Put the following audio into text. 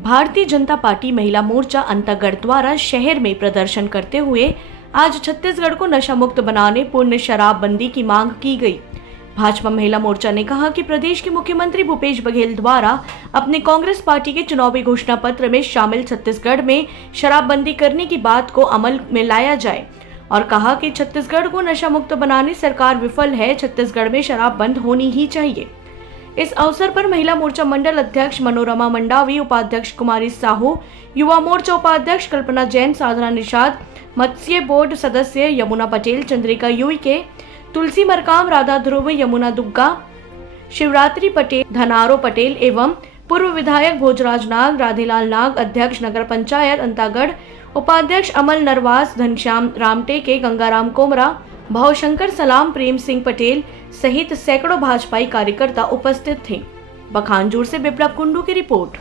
Bharatiya Janata party महिला मोर्चा अंतागढ़ द्वारा शहर में प्रदर्शन करते हुए आज छत्तीसगढ़ को नशा मुक्त बनाने पूर्ण शराबबंदी की मांग की गई। भाजपा महिला मोर्चा ने कहा कि प्रदेश के मुख्यमंत्री भूपेश बघेल द्वारा अपने कांग्रेस पार्टी के चुनावी घोषणा पत्र में शामिल छत्तीसगढ़ में शराबबंदी करने की बात को अमल में लाया जाए और कहा कि छत्तीसगढ़ को नशा मुक्त बनाने सरकार विफल है। छत्तीसगढ़ में शराब बंद होनी ही चाहिए। इस अवसर पर महिला मोर्चा मंडल अध्यक्ष मनोरमा मंडावी, उपाध्यक्ष कुमारी साहू, युवा मोर्चा उपाध्यक्ष कल्पना जैन, साधना निषाद, मत्स्य बोर्ड सदस्य यमुना पटेल, चंद्रिका यूके, तुलसी मरकाम, राधा ध्रुव, यमुना दुग्गा, शिवरात्रि पटेल, धनारो पटेल एवं पूर्व विधायक भोजराज नाग, राधेलाल नाग, अध्यक्ष नगर पंचायत अंतागढ़, उपाध्यक्ष अमल नरवास, घनश्याम रामटेके, गंगाराम कोमरा, भावशंकर सलाम, प्रेम सिंह पटेल सहित सैकड़ों भाजपाई कार्यकर्ता उपस्थित थे। बखानजोर से बिप्लब कुंडू की रिपोर्ट।